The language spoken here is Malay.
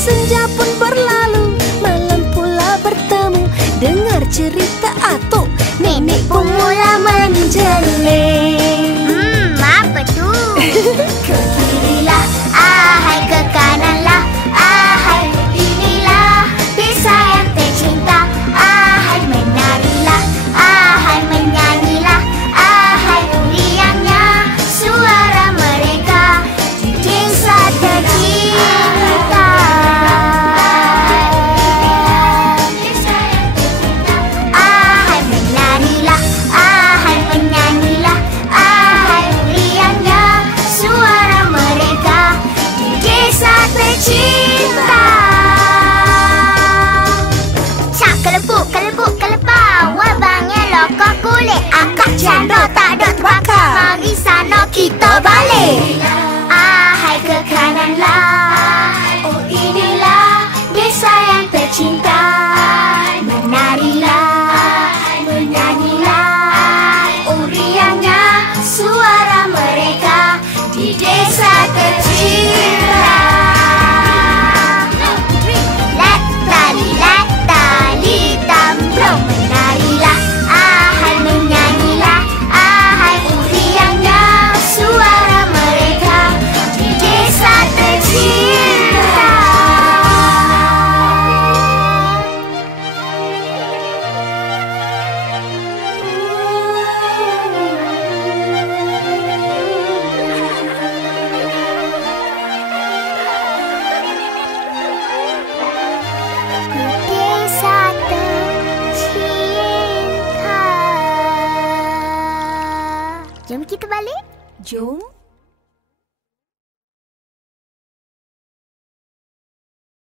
senja pun berlalu, malam pula bertemu. Dengar cerita Atuk, nenek pun mula menjeling. Apa tu? Ke kirilah, ahai ke kananlah, ahai inilah desa yang tercinta. Ahai menarilah, ahai menyanyilah, ahai riangnya suara mereka di desa tercinta. Ahai menarilah, ahai menyanyilah, ahai riangnya suara mereka di desa tercinta. Cak kelepuk, kelepuk, kelepau, wabangnya lokok kulit, akak cendol tak ada terbakar. Mari sana kita balik. Ahai ke kananlah, oh inilah desa yang tercinta. Menarilah, menyanyilah, oh riangnya suara mereka di desa tercinta. Let tali tambrong. Menarilah, ahai menyanyilah, ahai riangnya suara mereka di desa tercinta. Desa tercinta. Jom kita balik. Jom.